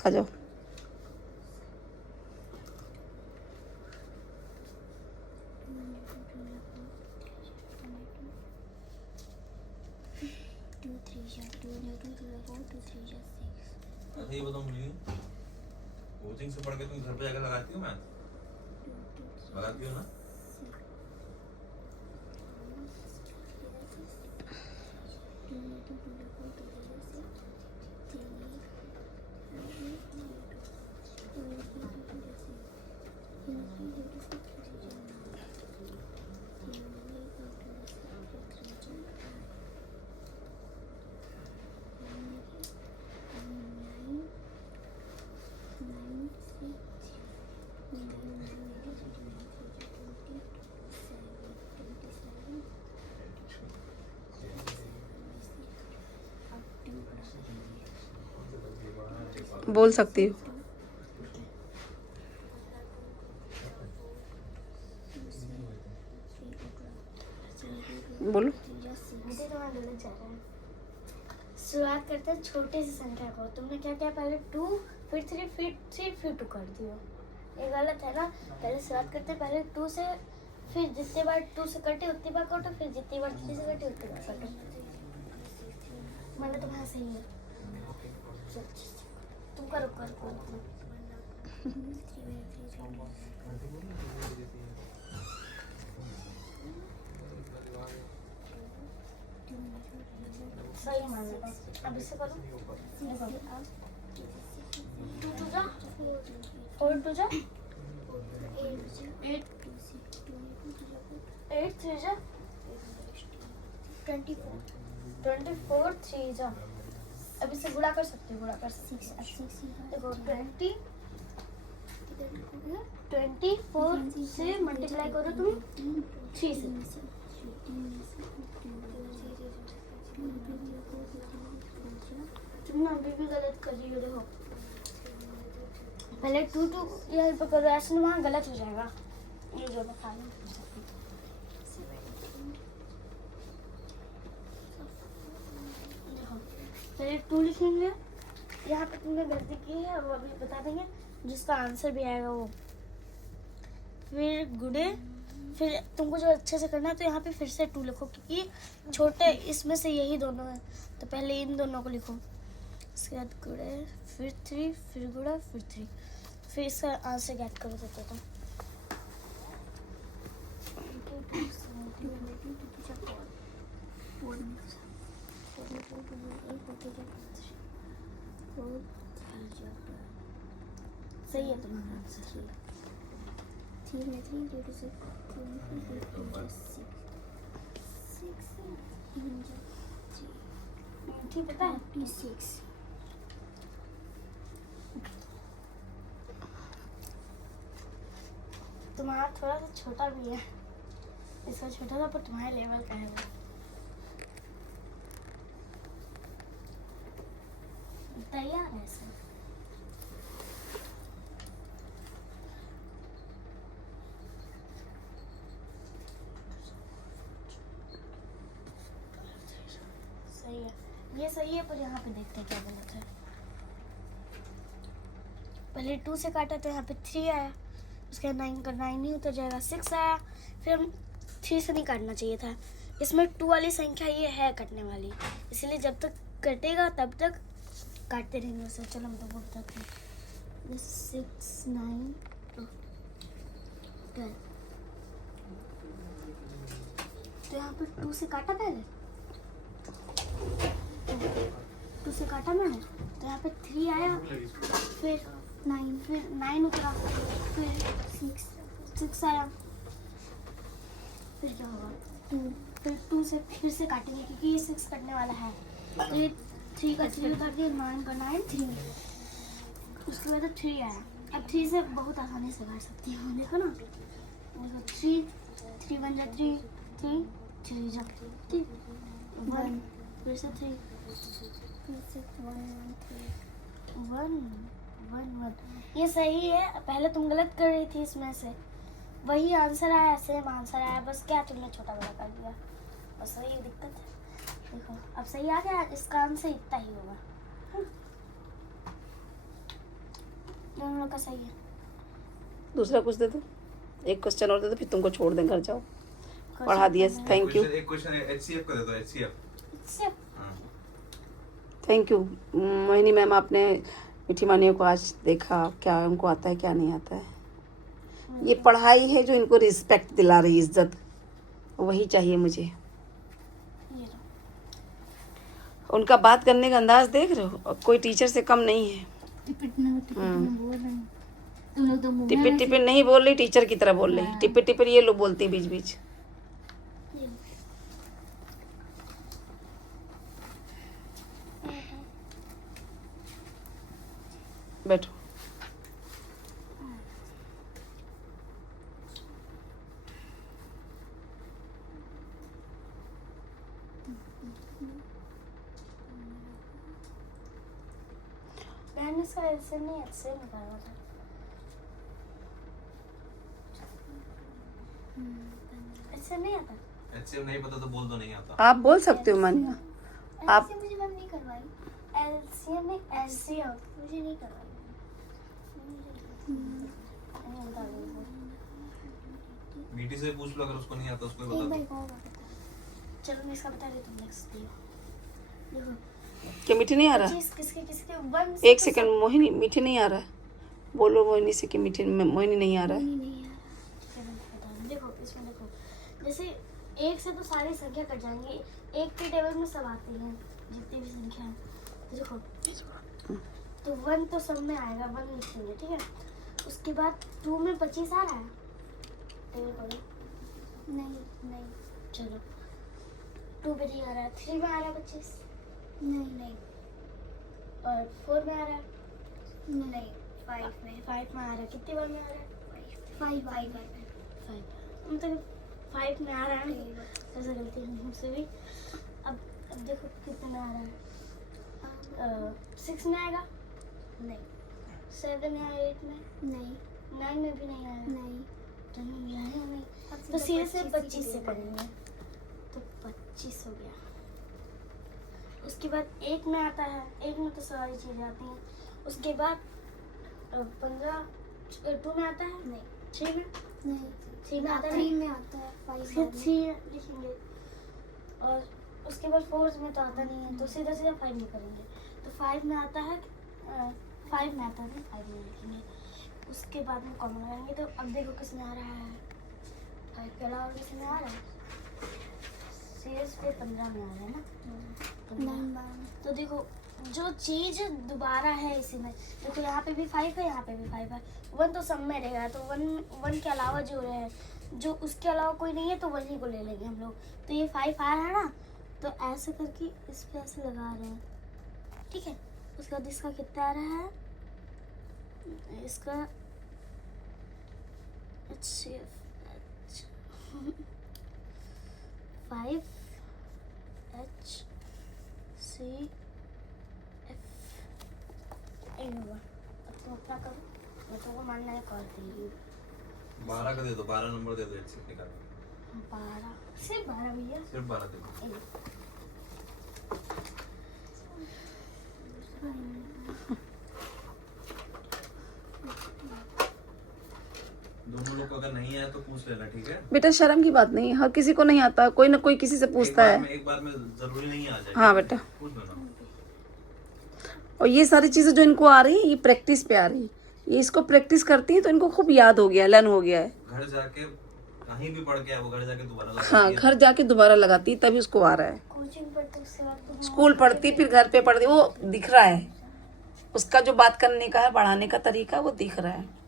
खा जाओ। अच्छा ये बताओ मुझे, कोचिंग से पढ़ के तुम घर पे जाकर लगाती हो मैथ? लगाती हो ना? बोल सकती हो। बोलो। शुरुआत करते हैं छोटे से संख्या को। तुमने क्या क्या पहले 2 फिर 3 फिर 3 फिर 2 कर दियो। ये गलत है ना। पहले शुरुआत करते हैं पहले 2 से, फिर जितनी बार 2 से कटे उतनी बार काटो, फिर जितनी बार 3 से कटे उतनी बार काटो। मैंने तुम्हारा सही है। तुम करो करो। सही माना। अब इसे करो। 2 2 जा 4 2 जा 8 8 3 जा 24 3 जा। अब इसे गुणा कर सकते हो, गुणा कर सकते हो। देखो 24 से मल्टीप्लाई करो तुम 3 से। तुम ना अभी भी गलत कर रही हो। देखो पहले 2 2 यहाँ पे करो, ऐसे ना वहाँ गलत हो जाएगा। ये जो मैं खा लूँ पहले 2 लिखेंगे। यहाँ पे तुमने गलती की है, वो अभी बता देंगे जिसका आंसर भी आएगा वो। फिर गुणे, फिर तुमको जो अच्छे से करना है तो यहाँ पे फिर से 2 लिखो, क्योंकि छोटे इसमें से यही दोनों है। तो पहले इन दोनों को लिखो, उसके बाद गुणे, फिर 3, फिर गुणा, फिर 3, फिर इसका आंसर ज्ञात करो देते तो। सही है तुम्हारा आंसर। 3 में 3 2 2 6 ठीक पता है 26। तुम्हारा थोड़ा सा छोटा भी है, इसका छोटा सा पर तुम्हारे लेवल का है वो। तैयार है सर। सही है, ये सही है, पर यहाँ पे देखते हैं क्या गलत है। पहले 2 से काटा तो यहाँ पे 3 आया, उसके 9 का 9 नहीं उतर जाएगा, 6 आया। फिर हम 3 से नहीं काटना चाहिए था, इसमें 2 वाली संख्या ये है कटने वाली, इसलिए जब तक कटेगा तब तक काटते रहेंगे उसे। चलो हम तो बताते हैं 6 9 12। तो यहाँ पर 2 से काटा, पहले 2 से काटा मैंने, तो यहाँ पे 3 आया, फिर 9, फिर 9 उतरा, फिर 6 आया, फिर क्या होगा 2, फिर 2 से फिर से काटेंगे क्योंकि ये 6 कटने वाला है। तो ये 3 का 3 उतार दिया, 9 का 9 3, उसके बाद 3 आया। अब 3 से बहुत आसानी से काट सकती हूँ, देखो ना, देखो 3 1 जा 3 3 3 जा 1, फिर से 3 फिर से 1 1। ये सही है, पहले तुम गलत कर रही थी, इसमें से वही आंसर आया, सेम आंसर आया, बस क्या तुमने छोटा बड़ा कर दिया, बस वही दिक्कत है। देखो अब सही आ गया, इसका आंसर इतना ही होगा। दोनों का सही है। दूसरा कुछ दे दो, एक क्वेश्चन और दे दो, फिर तुमको छोड़ दें, घर जाओ। पढ़ा दिया, थैंक यू। एक क्वेश्चन HCF का दे दो, HCF। सिर्फ हाँ। थैंक यू मोहिनी मैम, आपने मीठी मानियों को आज देखा, क्या उनको आता है क्या नहीं आता है। ये पढ़ाई है जो इनको रिस्पेक्ट दिला रही, इज्जत, वही चाहिए मुझे। ये लो। उनका बात करने का अंदाज देख रहे हो, कोई टीचर से कम नहीं है। टिपिट ना बोल रहे हैं तुम लोग तो मुंह में टिपिट टिपिट नहीं बोल रही, टीचर की तरह बोल रही। टिपिट टिपिट ये लोग बोलती बीच बीच। ये लो। बैठो। मैंने इसका ऐसे नहीं ऐसे निकाला था। ऐसे नहीं आता। HCF नहीं पता तो बोल दो नहीं आता। आप बोल सकते हो मानिया। आप ऐसे मुझे मैम नहीं करवाई। एलसीएम में एलसीएम मुझे नहीं करवाई। नहीं बता रही। मीठी से पूछ लो, अगर उसको नहीं आता उसको ही बता दो। चलो मैं इसका बता रही हूँ, तुम नेक्स्ट दियो। देखो क्या मीठी नहीं आ रहा? किसके किसके वन एक सेकंड मोहिनी, मीठी नहीं आ रहा, बोलो मोहिनी से कि मीठी मोहिनी नहीं आ रहा है। देखो इसमें देखो, जैसे एक से तो सारी संख्या कट जाएंगी, एक के टेबल में सब आती हैं जितनी भी संख्या है। तो देखो तो 1 तो सब में आएगा, 1 लिखेंगे, ठीक है। उसके बाद 2 में 25 आ रहा है, टेबल पढ़ो। नहीं चलो 2 पे नहीं आ रहा है, 3 में आ रहा है 25, नहीं और 4 में आ रहा है, नहीं 5 में आ रहा है। कितनी बार में आ रहा है? 5 मतलब 5 में आ रहा है। ऐसा गलती है मुझसे भी। अब देखो कितने में आ रहा है। 6 में आएगा, नहीं 7 या 8 में, नहीं 9 में भी नहीं आएगा, नहीं 10 में भी आएगा, नहीं। तो सीधे से 25 से करेंगे, तो 25 हो गया। उसके बाद 1 में आता है, 1 में तो सारी चीज़ें आती हैं। उसके बाद 15 2 में आता है, नहीं 6 में, नहीं 3 में आता है, 3 में आता है, 5 में 3 लिखेंगे। और उसके बाद 4 में तो आता नहीं है, तो सीधा सीधा 5 में करेंगे। तो 5 में आता है, 5 में आता है, 5 में लिखेंगे। उसके बाद में कॉमन लगाएंगे। तो अब देखो किस में आ रहा है, 5 के अलावा किस में आ रहा है, सीएस पे 15 में आ रहा है ना। तो देखो जो चीज दोबारा है इसी में, देखो यहाँ पे भी 5 है, यहाँ पे भी 5 है। 1 तो सब में रहेगा, तो 1 के अलावा जो रहे, जो उसके अलावा कोई नहीं है तो वही को ले लेंगे हम लोग। तो ये 5 आ रहा है ना, तो ऐसे करके इस पे ऐसे लगा रहे हैं, ठीक है। उसके बाद इसका कितना आ रहा है, इसका HCF 5 HCF। अब तुम अपना करो, मैं तुमको मानना है कॉल कर रही हूँ। 12 का दे दो, 12 नंबर दे दो HCF निकाल। 12 सिर्फ 12 भैया, सिर्फ 12 दे दो। दोनों लोग को अगर नहीं आया तो पूछ लेना, ठीक है। बेटा शर्म की बात नहीं है, हर किसी को नहीं आता, कोई ना कोई किसी से पूछता है। एक बार में जरूरी नहीं आ जाए। हाँ बेटा, पूछ लेना। और ये सारी चीजें जो इनको आ रही है, ये प्रैक्टिस पे आ रही है। ये इसको प्रैक्टिस करती है तो इनको खूब याद हो गया, लर्न हो गया है। घर जाके कहीं भी पढ़ के वो घर जाके दोबारा लगाती हाँ, है। घर जाके दोबारा लगाती है, तभी उसको आ रहा है। कोचिंग पढ़ते उसके बाद तुम स्कूल पढ़ती फिर घर पे पढ़ती, वो दिख रहा है उसका जो बात करने का है, पढ़ाने का तरीका, वो दिख रहा है।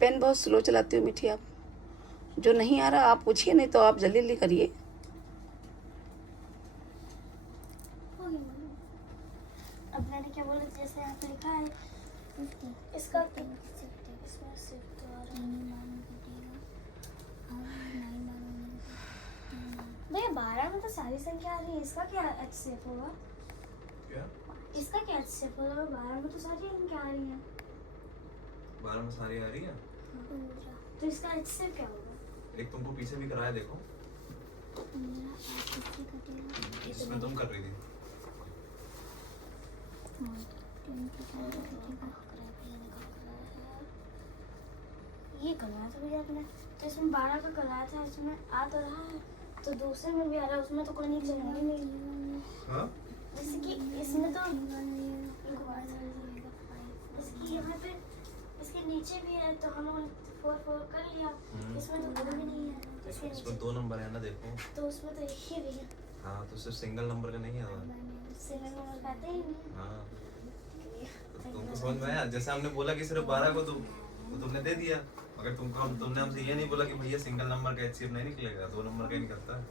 पेन बहुत स्लो चलाती हो मीठी आप। जो नहीं आ रहा आप पूछिए, नहीं तो आप जल्दी जल्दी करिए। अब मैंने क्या बोला, जैसे यहाँ पे लिखा है इसका इसमें सिर्फ तो आ रहा है। भैया 12 में तो सारी संख्या आ रही है, इसका क्या HCF होगा? क्या? इसका क्या HCF होगा? 12 में तो सारी संख्या आ रही है। 12 में सारी आ रही है। तो इसका HCF क्या होगा? एक तुमको पीछे भी कराया देखो, जिसमें तुम कर रही थी। ये करवाया था भैया आपने, तो इसमें 12 का कराया था, इसमें आ तो रहा है, तो दूसरे में भी आ रहा है, उसमें तो कोई नहीं चलेगा नहीं। हाँ जैसे कि इसमें तो इसकी यहाँ पे इसके नीचे भी है, तो हम 4 कर लिया, इसमें तो कोई भी नहीं है, तो इसके इसमें नीचे 2 नंबर है ना देखो। तो उसमें तो एक ही भी है, हाँ तो सिर्फ सिंगल नंबर का नहीं है। सिंगल नंबर कहते ही नहीं। हाँ तो तुमको समझ में आया, जैसे हमने बोला कि सिर्फ 12 को तो तुमने दे दिया, मगर तुमने हमसे ये नहीं बोला कि भैया सिंगल नंबर का HCF नहीं निकलेगा, 2 नंबर का ही निकलता है।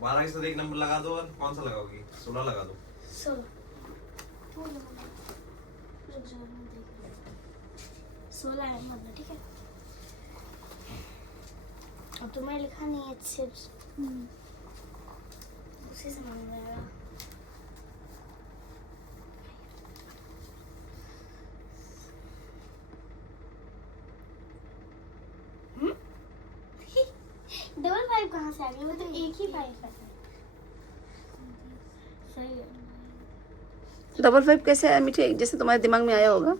12 के साथ एक नंबर लगा दो, और कौन सा लगाओगी? 16 लगा दो। 16 है मतलब, ठीक है। अब तुम्हें लिखा नहीं है HCF, उसी से मन जाएगा। डबल 5 कहाँ से आ गया? वो तो एक ही 5 है। सही है। 5 कैसे आया मीठी? जैसे तुम्हारे दिमाग में आया होगा।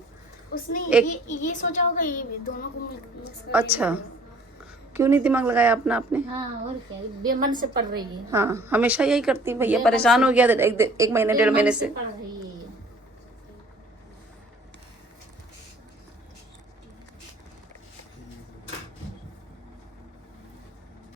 उसने ये सोचा होगा, ये भी दोनों को मिक्स कर अच्छा, क्यों नहीं दिमाग लगाया अपना आपने? हाँ और क्या, बेमन से पढ़ रही है। हाँ, हमेशा यही करती भैया, परेशान हो गया एक महीने 1.5 महीने से। पढ़ रही